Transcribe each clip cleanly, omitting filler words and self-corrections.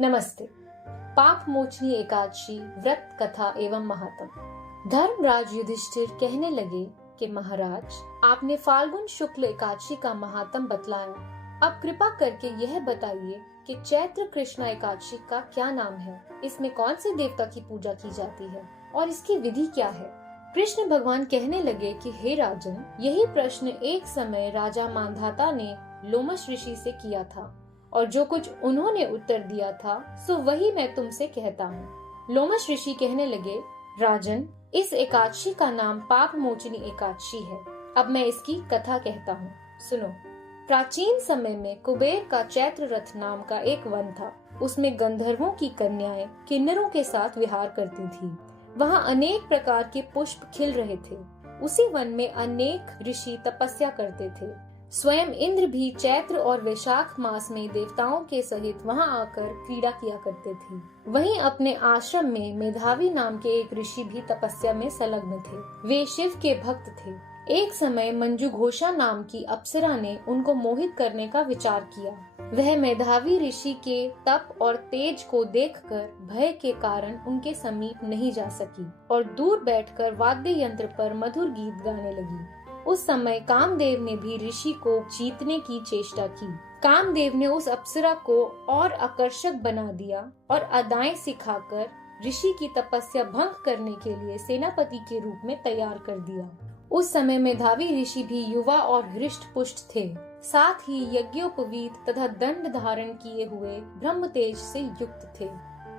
नमस्ते। पाप मोचनी एकादशी व्रत कथा एवं महात्म। धर्मराज युधिष्ठिर कहने लगे कि महाराज, आपने फाल्गुन शुक्ल एकादशी का महात्म बतलाया। अब कृपा करके यह बताइए कि चैत्र कृष्ण एकादशी का क्या नाम है, इसमें कौन से देवता की पूजा की जाती है और इसकी विधि क्या है। कृष्ण भगवान कहने लगे कि हे राजन, यही प्रश्न एक समय राजा मांधाता ने लोमश ऋषि से किया था और जो कुछ उन्होंने उत्तर दिया था सो वही मैं तुमसे कहता हूँ। लोमश ऋषि कहने लगे, राजन, इस एकादशी का नाम पाप मोचनी एकादशी है। अब मैं इसकी कथा कहता हूँ, सुनो। प्राचीन समय में कुबेर का चैत्र रथ नाम का एक वन था। उसमें गंधर्वों की कन्याएं किन्नरों के साथ विहार करती थी। वहाँ अनेक प्रकार के पुष्प खिल रहे थे। उसी वन में अनेक ऋषि तपस्या करते थे। स्वयं इंद्र भी चैत्र और वैशाख मास में देवताओं के सहित वहां आकर क्रीड़ा किया करते थे। वहीं अपने आश्रम में मेधावी नाम के एक ऋषि भी तपस्या में संलग्न थे। वे शिव के भक्त थे। एक समय मंजुघोषा नाम की अप्सरा ने उनको मोहित करने का विचार किया। वह मेधावी ऋषि के तप और तेज को देखकर भय के कारण उनके समीप नहीं जा सकी और दूर बैठकर वाद्य यंत्र पर मधुर गीत गाने लगी। उस समय कामदेव ने भी ऋषि को जीतने की चेष्टा की। कामदेव ने उस अप्सरा को और आकर्षक बना दिया और अदाएं सिखाकर ऋषि की तपस्या भंग करने के लिए सेनापति के रूप में तैयार कर दिया। उस समय मेधावी ऋषि भी युवा और हृष्ट पुष्ट थे, साथ ही यज्ञोपवीत तथा दंड धारण किए हुए ब्रह्म तेज से युक्त थे।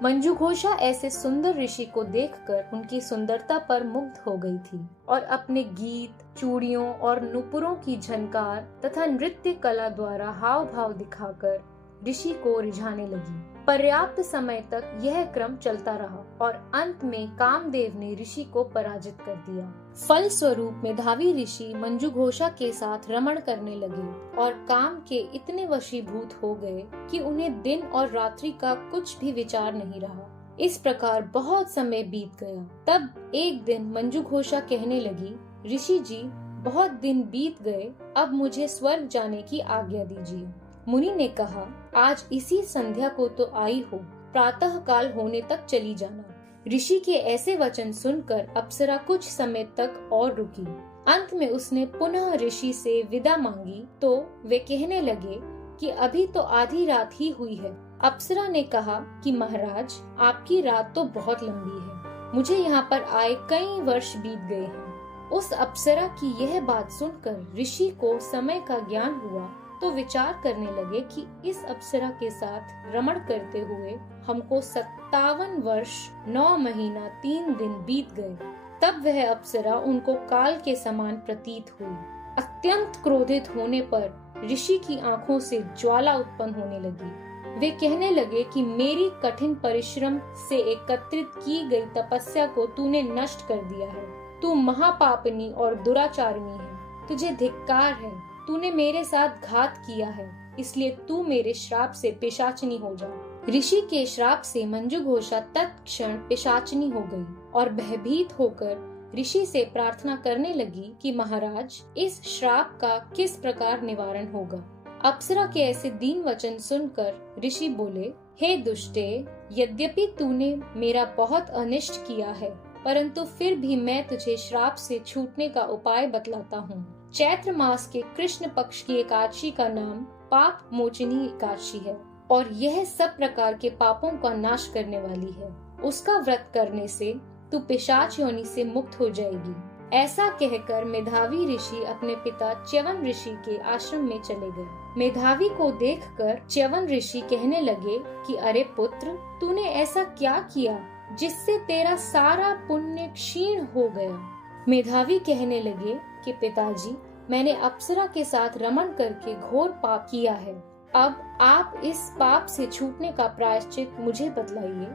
मंजुघोषा ऐसे सुंदर ऋषि को देखकर उनकी सुंदरता पर मुग्ध हो गई थी और अपने गीत, चूड़ियों और नुपुरों की झनकार तथा नृत्य कला द्वारा हाव भाव दिखाकर ऋषि को रिझाने लगी। पर्याप्त समय तक यह क्रम चलता रहा और अंत में कामदेव ने ऋषि को पराजित कर दिया। फल स्वरूप मेधावी ऋषि मंजुघोषा के साथ रमण करने लगे और काम के इतने वशीभूत हो गए कि उन्हें दिन और रात्रि का कुछ भी विचार नहीं रहा। इस प्रकार बहुत समय बीत गया। तब एक दिन मंजुघोषा कहने लगी, ऋषि जी, बहुत दिन बीत गए, अब मुझे स्वर्ग जाने की आज्ञा दीजिए। मुनि ने कहा, आज इसी संध्या को तो आई हो, प्रातः काल होने तक चली जाना। ऋषि के ऐसे वचन सुनकर अप्सरा कुछ समय तक और रुकी। अंत में उसने पुनः ऋषि से विदा मांगी तो वे कहने लगे कि अभी तो आधी रात ही हुई है। अप्सरा ने कहा कि महाराज, आपकी रात तो बहुत लंबी है, मुझे यहाँ पर आए कई वर्ष बीत गए हैं। उस अप्सरा की यह बात सुनकर ऋषि को समय का ज्ञान हुआ तो विचार करने लगे कि इस अप्सरा के साथ रमण करते हुए हमको 57 वर्ष 9 महीना 3 दिन बीत गए। तब वह अप्सरा उनको काल के समान प्रतीत हुई। अत्यंत क्रोधित होने पर ऋषि की आंखों से ज्वाला उत्पन्न होने लगी। वे कहने लगे कि मेरी कठिन परिश्रम से एकत्रित की गई तपस्या को तूने नष्ट कर दिया है। तू महापापनी और दुराचारिणी है, तुझे धिक्कार है। तूने मेरे साथ घात किया है, इसलिए तू मेरे श्राप से पिशाचिनी हो जा। ऋषि के श्राप से मंजुघोषा तत्क्षण पिशाचिनी हो गई और भयभीत होकर ऋषि से प्रार्थना करने लगी कि महाराज, इस श्राप का किस प्रकार निवारण होगा। अप्सरा के ऐसे दीन वचन सुनकर ऋषि बोले, हे दुष्टे, यद्यपि तूने मेरा बहुत अनिष्ट किया है, परंतु फिर भी मैं तुझे श्राप से छूटने का उपाय बतलाता हूँ। चैत्र मास के कृष्ण पक्ष की एकादशी का नाम पाप मोचनी एकादशी है और यह सब प्रकार के पापों का नाश करने वाली है। उसका व्रत करने से तू पिशाच योनि से मुक्त हो जाएगी। ऐसा कहकर मेधावी ऋषि अपने पिता च्यवन ऋषि के आश्रम में चले गए। मेधावी को देखकर च्यवन ऋषि कहने लगे कि अरे पुत्र, तूने ऐसा क्या किया जिससे तेरा सारा पुण्य क्षीण हो गया। मेधावी कहने लगे कि पिताजी, मैंने अप्सरा के साथ रमण करके घोर पाप किया है। अब आप इस पाप से छूटने का प्रायश्चित मुझे बतलाइए।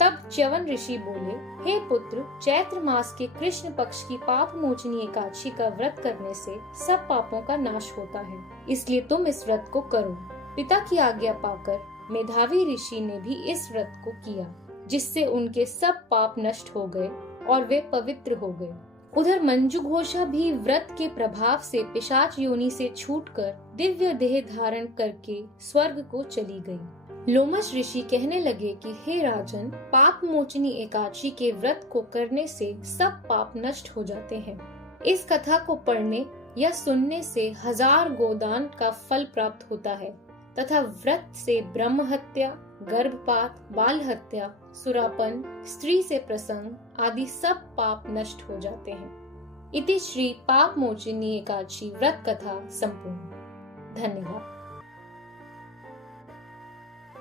तब च्यवन ऋषि बोले, हे पुत्र, चैत्र मास के कृष्ण पक्ष की पाप मोचनी एकादशी का व्रत करने से सब पापों का नाश होता है, इसलिए तुम इस व्रत को करो। पिता की आज्ञा पाकर मेधावी ऋषि ने भी इस व्रत को किया, जिससे उनके सब पाप नष्ट हो गए और वे पवित्र हो गए। उधर मंजुघोषा भी व्रत के प्रभाव से पिशाच योनि से छूटकर दिव्य देह धारण करके स्वर्ग को चली गई। लोमश ऋषि कहने लगे कि हे राजन, पाप मोचनी एकादशी के व्रत को करने से सब पाप नष्ट हो जाते हैं। इस कथा को पढ़ने या सुनने से 1000 गोदान का फल प्राप्त होता है तथा व्रत से ब्रह्म हत्या, गर्भपात, बाल हत्या, सुरापन, स्त्री से प्रसंग आदि सब पाप नष्ट हो जाते हैं। इति श्री पाप मोचनी एकादशी व्रत कथा संपूर्ण। धन्यवाद।